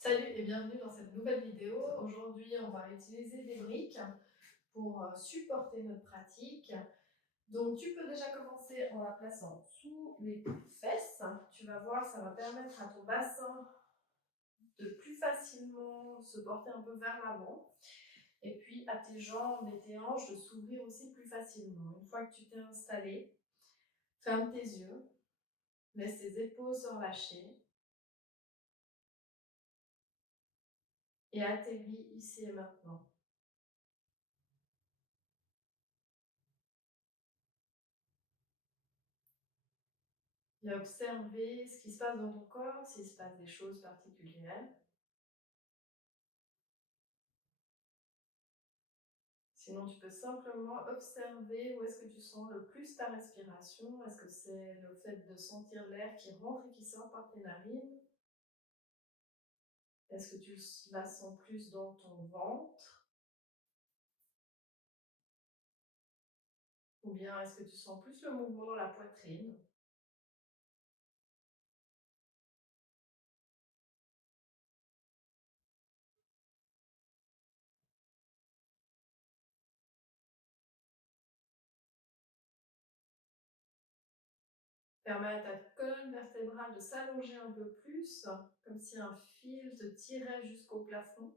Salut et bienvenue dans cette nouvelle vidéo. Aujourd'hui, on va utiliser des briques pour supporter notre pratique. Donc, tu peux déjà commencer en la plaçant sous les fesses. Tu vas voir, ça va permettre à ton bassin de plus facilement se porter un peu vers l'avant. Et puis, à tes jambes et tes hanches de s'ouvrir aussi plus facilement. Une fois que tu t'es installé, ferme tes yeux, laisse tes épaules se relâcher et atterris ici et maintenant. Et observer ce qui se passe dans ton corps, s'il se passe des choses particulières. Sinon, tu peux simplement observer où est-ce que tu sens le plus ta respiration. Est-ce que c'est le fait de sentir l'air qui rentre et qui sort par tes narines? Est-ce que tu la sens plus dans ton ventre? Ou bien est-ce que tu sens plus le mouvement dans la poitrine? Permets à ta colonne vertébrale de s'allonger un peu plus, comme si un fil te tirait jusqu'au plafond.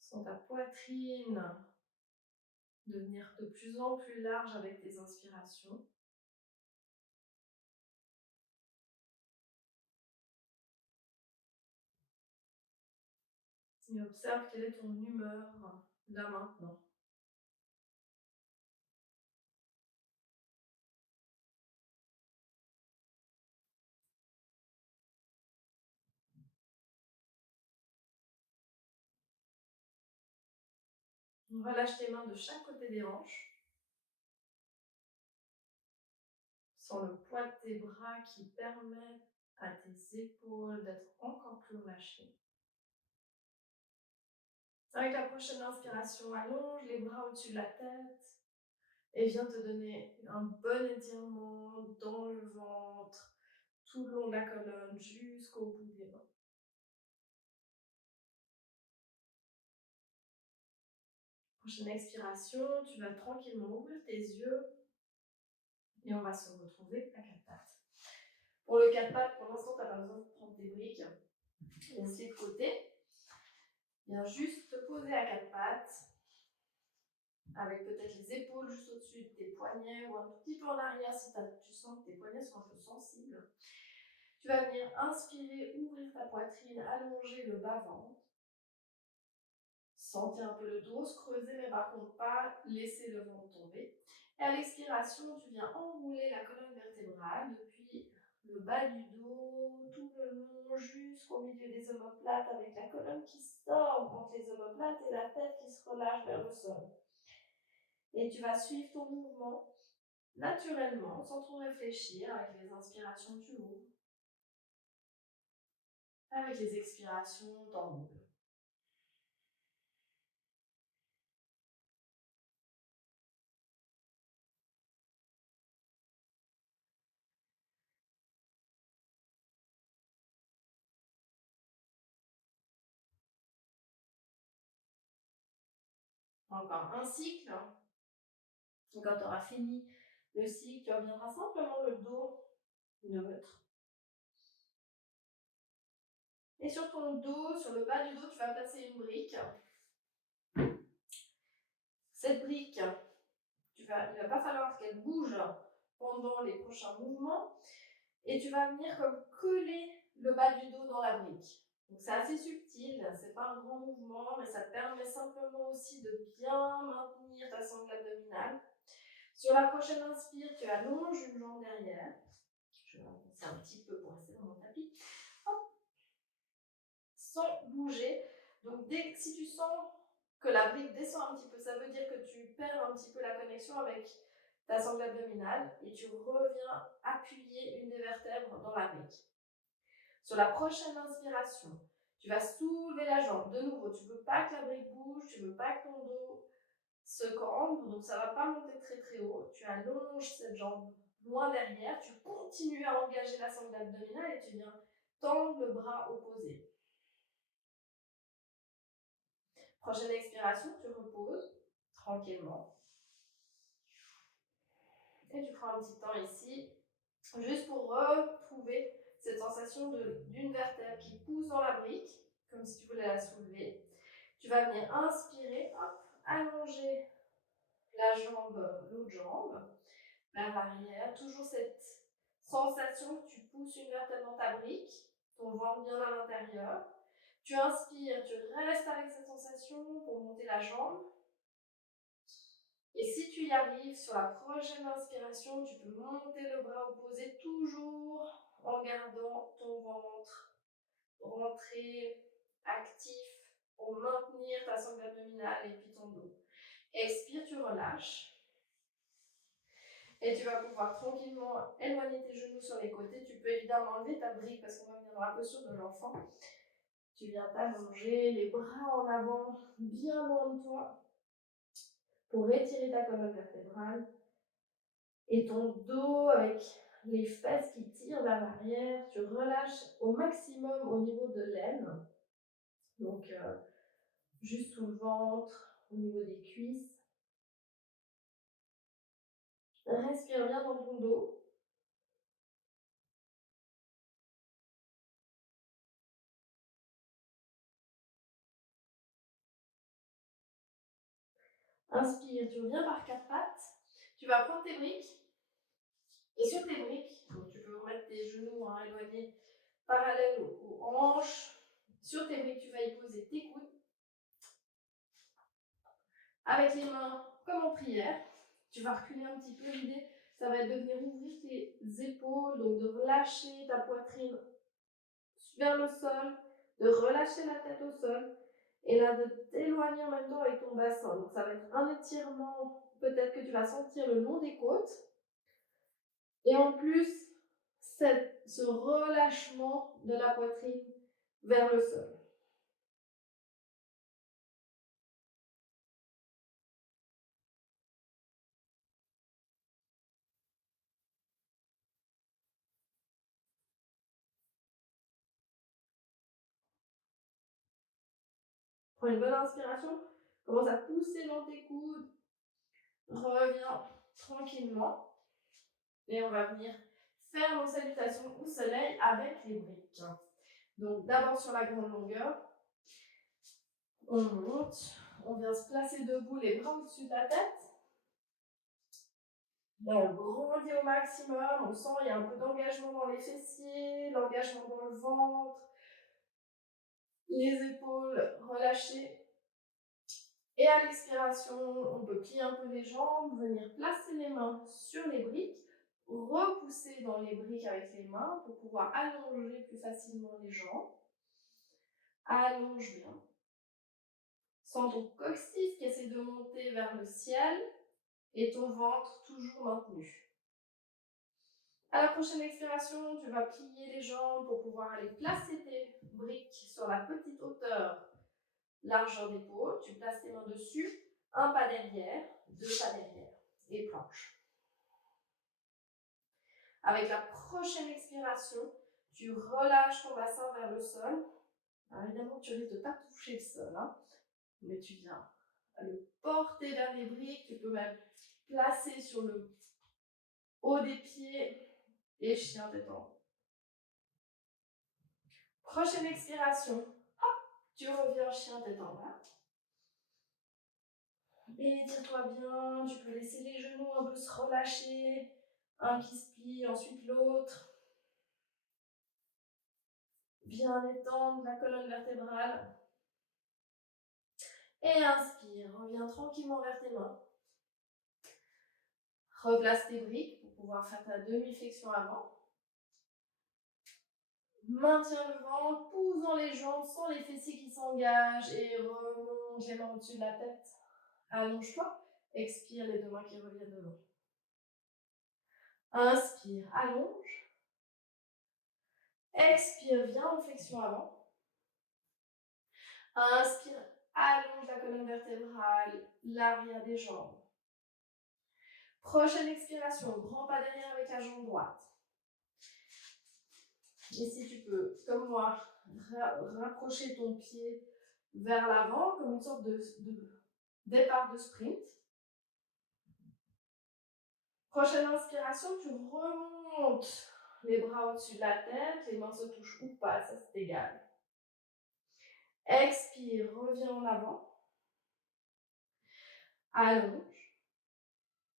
Sens ta poitrine devenir de plus en plus large avec tes inspirations. Et observe quelle est ton humeur là maintenant. Relâche tes mains de chaque côté des hanches. Sens le poids de tes bras qui permet à tes épaules d'être encore plus relâchées. Avec la prochaine inspiration, allonge les bras au-dessus de la tête et viens te donner un bon étirement dans le ventre, tout le long de la colonne jusqu'au bout des mains. Prochaine expiration, tu vas tranquillement ouvrir tes yeux et on va se retrouver à quatre pattes. Pour le quatre pattes, pour l'instant, tu n'as pas besoin de prendre tes briques. Laisse-les de côté. Viens juste te poser à quatre pattes avec peut-être les épaules juste au-dessus de tes poignets ou un tout petit peu en arrière si tu sens que tes poignets sont un peu sensibles. Tu vas venir inspirer, ouvrir ta poitrine, allonger le bas-ventre. Sentir un peu le dos se creuser, mais par contre pas laisser le ventre tomber. Et à l'expiration, tu viens enrouler la colonne vertébrale depuis le bas du dos, tout le long jusqu'au milieu des omoplates avec la colonne qui sort entre les omoplates et la tête qui se relâche vers le sol. Et tu vas suivre ton mouvement naturellement, sans trop réfléchir, avec les inspirations tu ouvres, avec les expirations t'enroules. Encore un cycle. Et quand tu auras fini le cycle, tu reviendras simplement le dos neutre. Et sur ton dos, sur le bas du dos, tu vas placer une brique. Cette brique, il ne va pas falloir qu'elle bouge pendant les prochains mouvements. Et tu vas venir comme coller le bas du dos dans la brique. Donc c'est assez subtil, c'est pas un grand mouvement, mais ça te permet simplement aussi de bien maintenir ta sangle abdominale. Sur la prochaine inspire, tu allonges une jambe derrière. Je vais avancer un petit peu pour rester dans mon tapis. Hop. Sans bouger. Donc si tu sens que la brique descend un petit peu, ça veut dire que tu perds un petit peu la connexion avec ta sangle abdominale et tu reviens appuyer une des vertèbres dans la brique. Sur la prochaine inspiration, tu vas soulever la jambe. De nouveau, tu ne veux pas que la brique bouge, tu ne veux pas que ton dos se cambre, donc ça ne va pas monter très très haut. Tu allonges cette jambe loin derrière. Tu continues à engager la sangle abdominale et tu viens tendre le bras opposé. Prochaine expiration, tu reposes tranquillement. Et tu prends un petit temps ici, juste pour retrouver cette sensation d'une vertèbre qui pousse dans la brique, comme si tu voulais la soulever. Tu vas venir inspirer, hop, allonger la jambe, l'autre jambe, vers l'arrière. Toujours cette sensation que tu pousses une vertèbre dans ta brique, ton ventre bien à l'intérieur. Tu inspires, tu restes avec cette sensation pour monter la jambe. Et si tu y arrives, sur la prochaine inspiration, tu peux monter le bras opposé, toujours en gardant ton ventre rentré, actif, pour maintenir ta sangle abdominale et puis ton dos. Expire, tu relâches. Et tu vas pouvoir tranquillement éloigner tes genoux sur les côtés. Tu peux évidemment enlever ta brique parce qu'on va venir dans la posture de l'enfant. Tu viens t'allonger, les bras en avant, bien loin de toi, pour étirer ta colonne vertébrale. Et ton dos avec les fesses qui tirent vers l'arrière, tu relâches au maximum au niveau de l'aine. Donc, juste sous le ventre, au niveau des cuisses. Respire bien dans ton dos. Inspire, tu reviens par quatre pattes. Tu vas prendre tes briques. Et sur tes briques, donc tu peux remettre tes genoux éloignés parallèles aux hanches. Sur tes briques, tu vas y poser tes coudes. Avec les mains comme en prière, tu vas reculer un petit peu. L'idée, ça va être de venir ouvrir tes épaules, donc de relâcher ta poitrine vers le sol, de relâcher la tête au sol, et là de t'éloigner en même temps avec ton bassin. Donc ça va être un étirement, peut-être que tu vas sentir le long des côtes, et en plus, ce relâchement de la poitrine vers le sol. Prends une bonne inspiration, commence à pousser dans tes coudes, reviens tranquillement, et on va venir faire nos salutations au soleil avec les briques. Donc d'abord sur la grande longueur, on monte, on vient se placer debout, les bras au-dessus de la tête. Là, on grandit au maximum, on sent qu'il y a un peu d'engagement dans les fessiers, l'engagement dans le ventre, les épaules relâchées. Et à l'expiration, on peut plier un peu les jambes, venir placer les mains sur les briques, repousser dans les briques avec les mains pour pouvoir allonger plus facilement les jambes. Allonge bien. Sens ton coccyx qui essaie de monter vers le ciel et ton ventre toujours maintenu. À la prochaine expiration, tu vas plier les jambes pour pouvoir aller placer tes briques sur la petite hauteur, largeur d'épaule. Tu places tes mains dessus, un pas derrière, deux pas derrière et planche. Avec la prochaine expiration, tu relâches ton bassin vers le sol. Alors évidemment, tu risques de ne pas toucher le sol, mais tu viens le porter vers les briques. Tu peux même placer sur le haut des pieds et chien détendu. Prochaine expiration, hop, tu reviens chien tête en bas. Et tire-toi bien, tu peux laisser les genoux un peu se relâcher, un qui se plie, ensuite l'autre. Bien étendre la colonne vertébrale. Et inspire, reviens tranquillement vers tes mains. Replace tes briques pour pouvoir faire ta demi-flexion avant. Maintiens le ventre, pousse dans les jambes, sans les fessiers qui s'engagent et remonte les mains au-dessus de la tête. Allonge-toi. Expire, les deux mains qui reviennent devant. Inspire, allonge. Expire, viens en flexion avant. Inspire, allonge la colonne vertébrale, l'arrière des jambes. Prochaine expiration, grand pas derrière avec la jambe droite. Ici, tu peux, comme moi, rapprocher ton pied vers l'avant, comme une sorte de départ de sprint. Prochaine inspiration, tu remontes les bras au-dessus de la tête, les mains se touchent ou pas, ça c'est égal. Expire, reviens en avant. Allonge.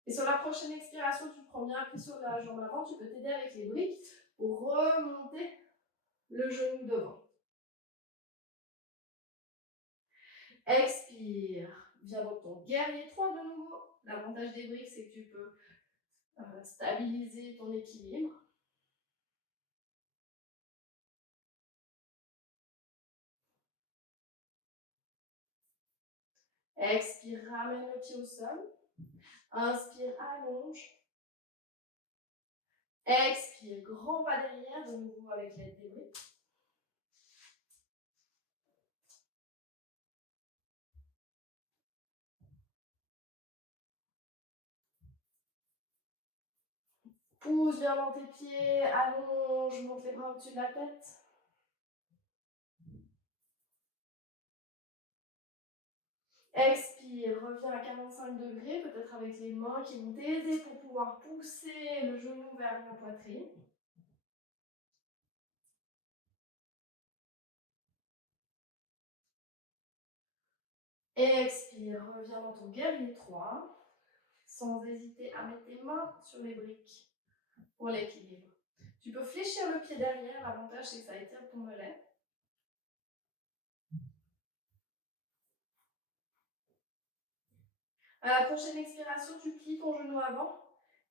Et sur la prochaine expiration, tu prends bien appui sur la jambe avant, tu peux t'aider avec les briques pour remonter le genou devant. Expire, viens dans ton guerrier 3 de nouveau. L'avantage des briques, c'est que tu peux stabiliser ton équilibre. Expire, ramène le pied au sol. Inspire, allonge. Expire, grand pas derrière, de nouveau avec l'aide des briques. Pousse bien dans tes pieds, allonge, monte les bras au-dessus de la tête. Expire, reviens à 45 degrés, peut-être avec les mains qui vont t'aider pour pouvoir pousser le genou vers la poitrine. Expire, reviens dans ton guerrier 3, sans hésiter à mettre tes mains sur les briques pour l'équilibre. Tu peux fléchir le pied derrière, l'avantage c'est que ça étire ton mollet. À la prochaine expiration, tu plies ton genou avant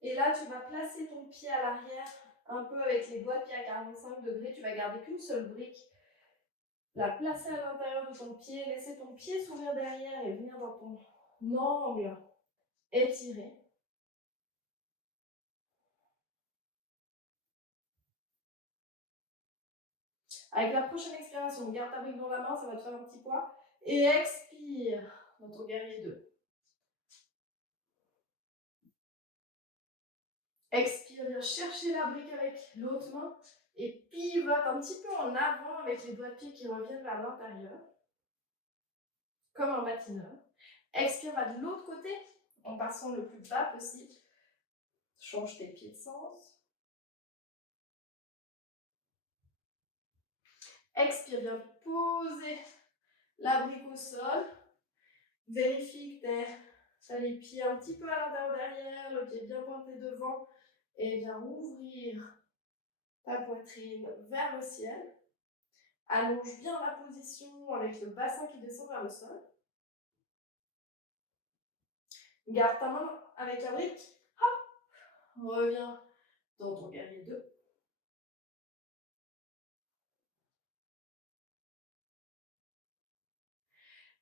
et là tu vas placer ton pied à l'arrière un peu avec les doigts de pied à 45 degrés. Tu vas garder qu'une seule brique, la placer à l'intérieur de ton pied, laisser ton pied s'ouvrir derrière et venir dans ton angle étiré. Avec la prochaine expiration, garde ta brique dans la main, ça va te faire un petit poids. Et expire dans ton guerrier 2. Expire, viens chercher la brique avec l'autre main et pivote un petit peu en avant avec les doigts de pied qui reviennent vers l'intérieur, comme un patineur. Expire, va de l'autre côté en passant le plus bas possible. Change tes pieds de sens. Expire, viens poser la brique au sol. Vérifie que tu as les pieds un petit peu à l'intérieur derrière, le pied bien pointé devant. Et viens ouvrir ta poitrine vers le ciel. Allonge bien la position avec le bassin qui descend vers le sol. Garde ta main avec la brique. Hop. Reviens dans ton guerrier 2.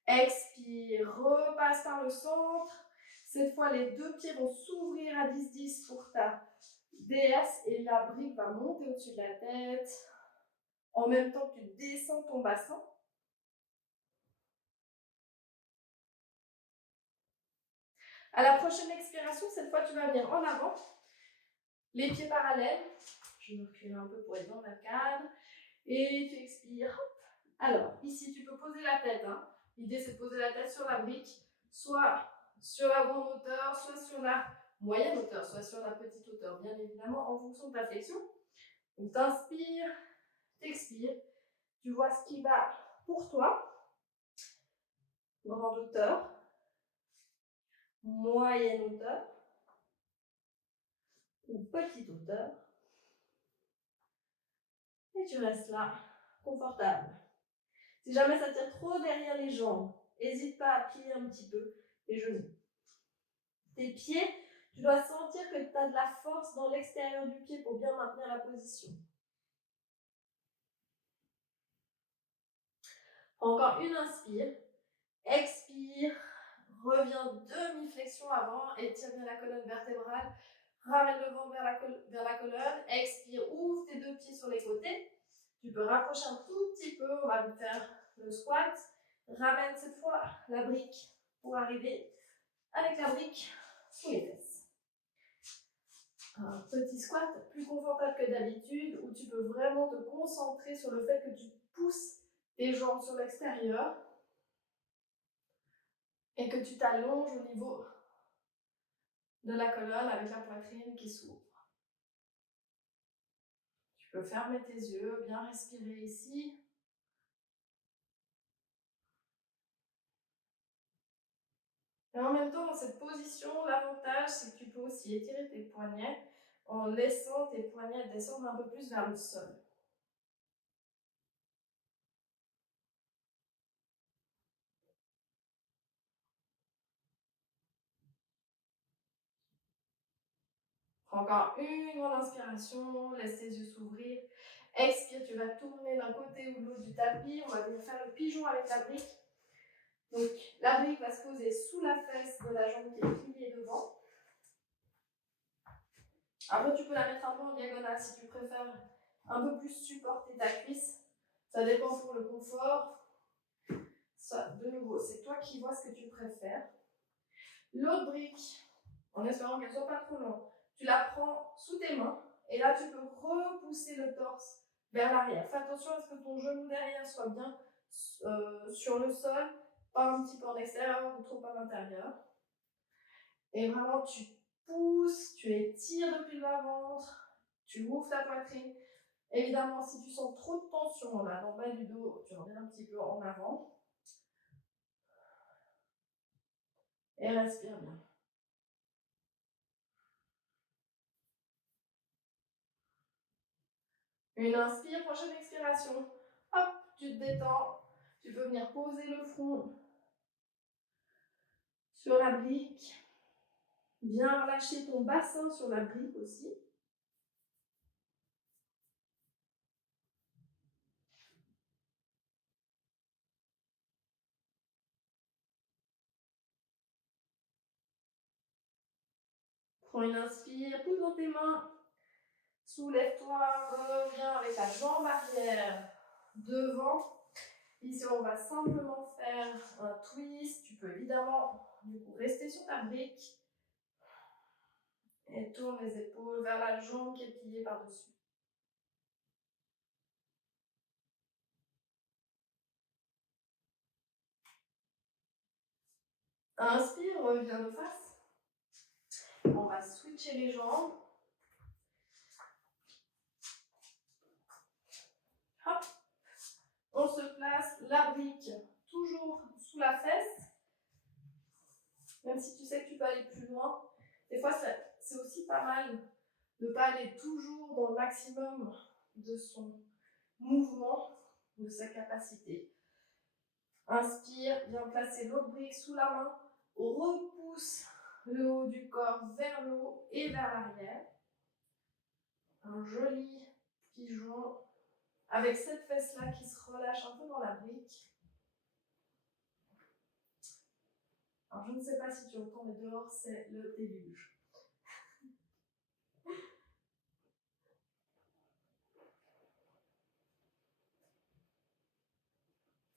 Expire, repasse par le centre. Cette fois, les deux pieds vont s'ouvrir à 10-10 pour ta déesse et la brique va monter au-dessus de la tête. En même temps que tu descends ton bassin. À la prochaine expiration, cette fois, tu vas venir en avant. Les pieds parallèles. Je me recule un peu pour être dans le cadre. Et tu expires. Alors, ici, tu peux poser la tête. L'idée, c'est de poser la tête sur la brique, soit sur la grande hauteur, soit sur la moyenne hauteur, soit sur la petite hauteur, bien évidemment, en fonction de ta flexion. Donc, t'inspires, t'expires. Tu vois ce qui va pour toi. Grande hauteur, moyenne hauteur ou petite hauteur. Et tu restes là, confortable. Si jamais ça tire trop derrière les jambes, n'hésite pas à plier un petit peu les genoux. Tes pieds, tu dois sentir que tu as de la force dans l'extérieur du pied pour bien maintenir la position. Encore une inspire. Expire. Reviens demi-flexion avant. Étire bien la colonne vertébrale. Ramène le ventre vers la colonne. Expire. Ouvre tes deux pieds sur les côtés. Tu peux rapprocher un tout petit peu. On va faire le squat. Ramène cette fois la brique pour arriver avec la brique sous les fesses. un petit squat plus confortable que d'habitude, où tu peux vraiment te concentrer sur le fait que tu pousses tes jambes sur l'extérieur et que tu t'allonges au niveau de la colonne avec la poitrine qui s'ouvre. Tu peux fermer tes yeux, bien respirer ici. Et en même temps, dans cette position, l'avantage, c'est que tu peux aussi étirer tes poignets en laissant tes poignets descendre un peu plus vers le sol. Prends encore une grande inspiration, laisse tes yeux s'ouvrir. Expire, tu vas tourner d'un côté ou de l'autre du tapis. On va venir faire le pigeon avec la brique. Donc, la brique va se poser sous la fesse de la jambe qui est pliée devant. Après, tu peux la mettre un peu en diagonale si tu préfères un peu plus supporter ta cuisse. Ça dépend pour le confort. Ça, de nouveau, c'est toi qui vois ce que tu préfères. L'autre brique, en espérant qu'elle ne soit pas trop longue, tu la prends sous tes mains et là, tu peux repousser le torse vers l'arrière. Fais attention à ce que ton genou derrière soit bien sur le sol, pas un petit peu en extérieur ou trop à l'intérieur. Et vraiment, tu pousses, tu étires depuis le bas-ventre, tu ouvres ta poitrine. Évidemment, si tu sens trop de tension là, dans le bas du dos, tu reviens un petit peu en avant. Et respire bien. Une inspire, prochaine expiration. Hop, tu te détends. Tu peux venir poser le front sur la brique. Bien relâcher ton bassin sur la brique aussi. Prends une inspire, pousse dans tes mains. Soulève-toi, reviens avec la jambe arrière devant. Ici, on va simplement faire un twist. Tu peux évidemment du coup, rester sur ta brique et tourne les épaules vers la jambe qui est pliée par-dessus. Inspire, reviens de face. On va switcher les jambes. Hop. On se place la brique toujours sous la fesse. Même si tu sais que tu peux aller plus loin. Des fois, c'est aussi pas mal de ne pas aller toujours dans le maximum de son mouvement, de sa capacité. Inspire, viens placer l'autre brique sous la main. Repousse le haut du corps vers le haut et vers l'arrière. Un joli pigeon avec cette fesse-là qui se relâche un peu dans la brique. Alors, je ne sais pas si tu entends, mais dehors, c'est le déluge.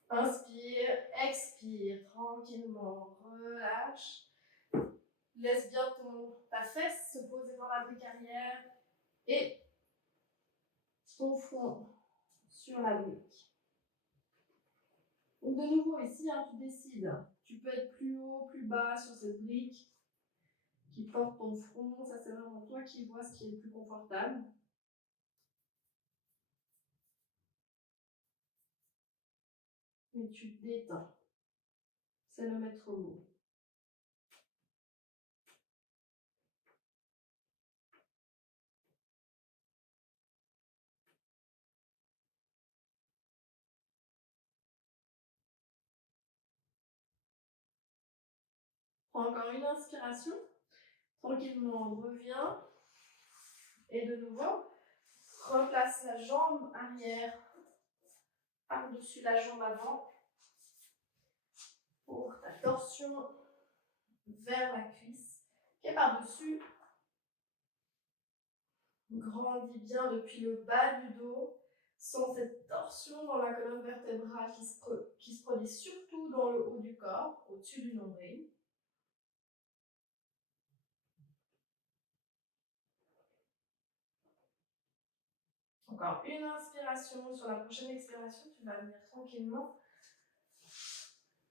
Inspire, expire, tranquillement, relâche. Laisse bien ta fesse se poser dans la brique arrière et ton front sur la brique. Donc de nouveau ici, tu décides. Tu peux être plus haut, plus bas sur cette brique qui porte ton front. Ça, c'est vraiment toi qui vois ce qui est le plus confortable. Et tu te détends. C'est le maître mot. Prends encore une inspiration. Tranquillement, on revient. Et de nouveau, replace la jambe arrière par-dessus la jambe avant pour ta torsion vers la cuisse qui est par-dessus. Grandis bien depuis le bas du dos, sans cette torsion dans la colonne vertébrale qui se produit surtout dans le haut du corps, au-dessus du nombril. Encore une inspiration. Sur la prochaine expiration, tu vas venir tranquillement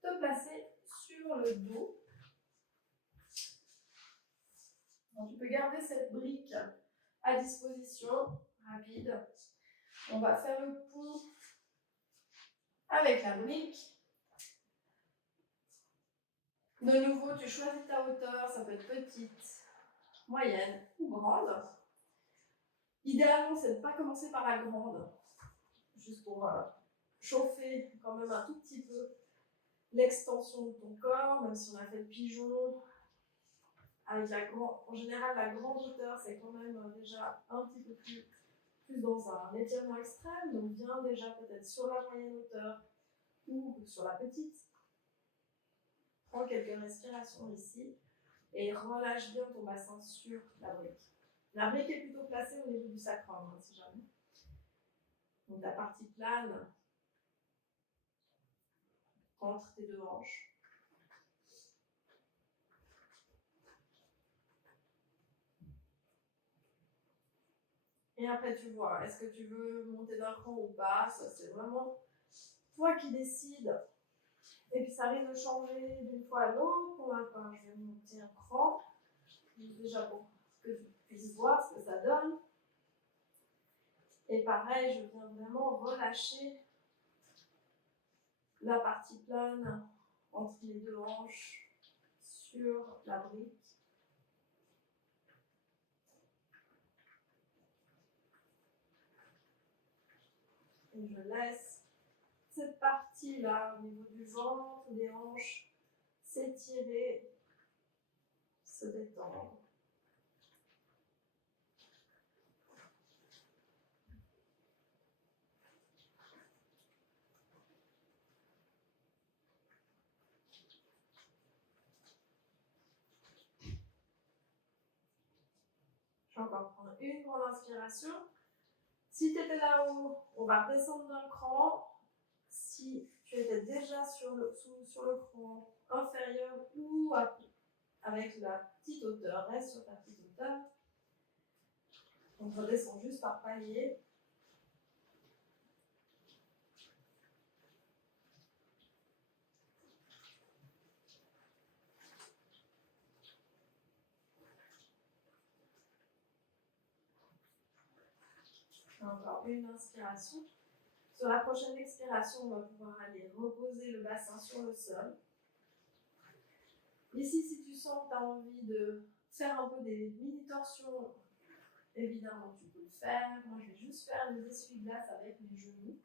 te placer sur le dos. Donc, tu peux garder cette brique à disposition, rapide. On va faire le pont avec la brique. De nouveau, tu choisis ta hauteur, ça peut être petite, moyenne ou grande. Idéalement, c'est de ne pas commencer par la grande, juste pour chauffer quand même un tout petit peu l'extension de ton corps, même si on a fait le pigeon. Avec en général, la grande hauteur, c'est quand même déjà un petit peu plus dans un étirement extrême. Donc, viens déjà peut-être sur la moyenne hauteur ou sur la petite. Prends quelques respirations ici et relâche bien ton bassin sur la brique. La brique est plutôt placée au niveau du sacrum, si jamais. Donc, la partie plane entre tes deux hanches. Et après, tu vois, est-ce que tu veux monter d'un cran ou pas? Ça, c'est vraiment toi qui décides. Et puis, ça risque de changer d'une fois à l'autre. Pour ma part, je vais monter un cran. Déjà pour que tu puisses voir ce que ça donne. Et pareil, je viens vraiment relâcher la partie plane entre les deux hanches sur la brique. Et je laisse cette partie-là au niveau du ventre, des hanches, s'étirer, se détendre. Je vais encore prendre une grande inspiration. Si tu étais là-haut, on va redescendre d'un cran. Si tu étais déjà sur le cran inférieur ou avec la petite hauteur, reste sur ta petite hauteur. On redescend juste par palier. Encore une inspiration. Sur la prochaine expiration, on va pouvoir aller reposer le bassin sur le sol. Ici, si tu sens que tu as envie de faire un peu des mini-torsions, évidemment, tu peux le faire. Moi, je vais juste faire des essuie-glaces avec mes genoux.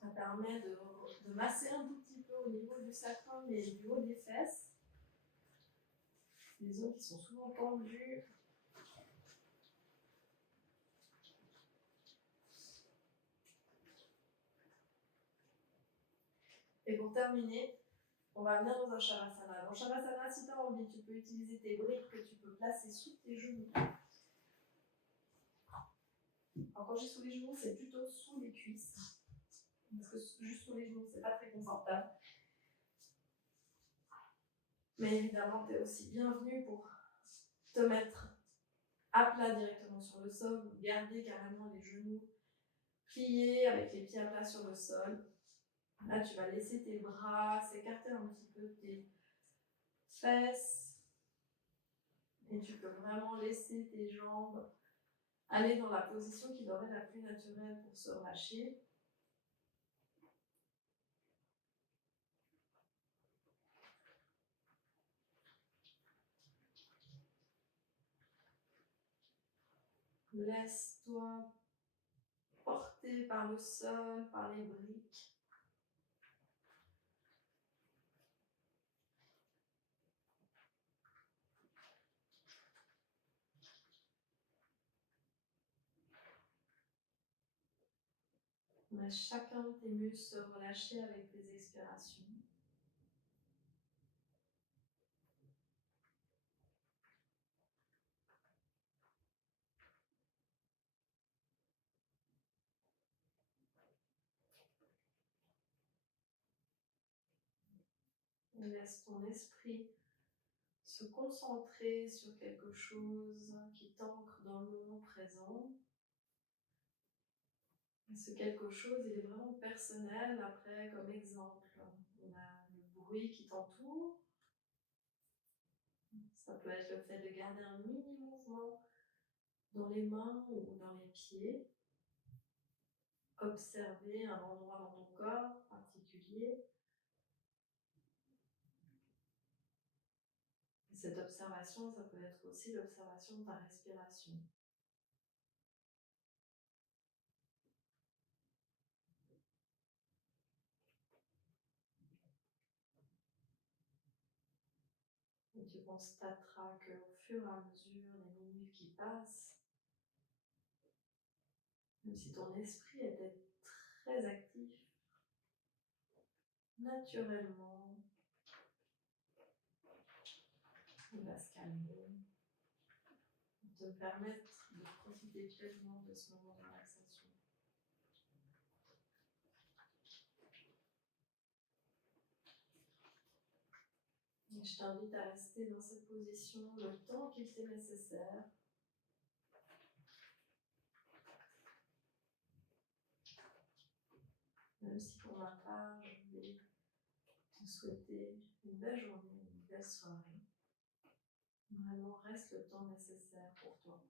Ça permet de masser un tout petit peu au niveau du sacrum et du haut des fesses. Les zones qui sont souvent tendues. Et pour terminer, on va venir dans un Shavasana. Dans Shavasana, si tu as envie, tu peux utiliser tes briques que tu peux placer sous tes genoux. Alors, quand j'ai sous les genoux, c'est plutôt sous les cuisses. Parce que juste sous les genoux, c'est pas très confortable. Mais évidemment, tu es aussi bienvenue pour te mettre à plat directement sur le sol, ou garder carrément les genoux pliés avec les pieds à plat sur le sol. Là, tu vas laisser tes bras s'écarter un petit peu de tes fesses. Et tu peux vraiment laisser tes jambes aller dans la position qui leur est la plus naturelle pour se relâcher. Laisse-toi porter par le sol, par les briques. Laisse chacun de tes muscles se relâcher avec tes expirations. Et laisse ton esprit se concentrer sur quelque chose qui t'ancre dans le moment présent. Et ce quelque chose, il est vraiment personnel. Après, comme exemple, on a le bruit qui t'entoure. Ça peut être le fait de garder un mini mouvement dans les mains ou dans les pieds. Observer un endroit dans ton corps particulier. Et cette observation, ça peut être aussi l'observation de ta respiration. Et tu constateras qu'au fur et à mesure des minutes qui passent, même si ton esprit était très actif, naturellement, il va se calmer, te permettre de profiter pleinement de ce moment de relaxation. Et je t'invite à rester dans cette position le temps qu'il t'est nécessaire. Même si pour ma part, je vais te souhaiter une belle journée, une belle soirée. Vraiment, reste le temps nécessaire pour toi.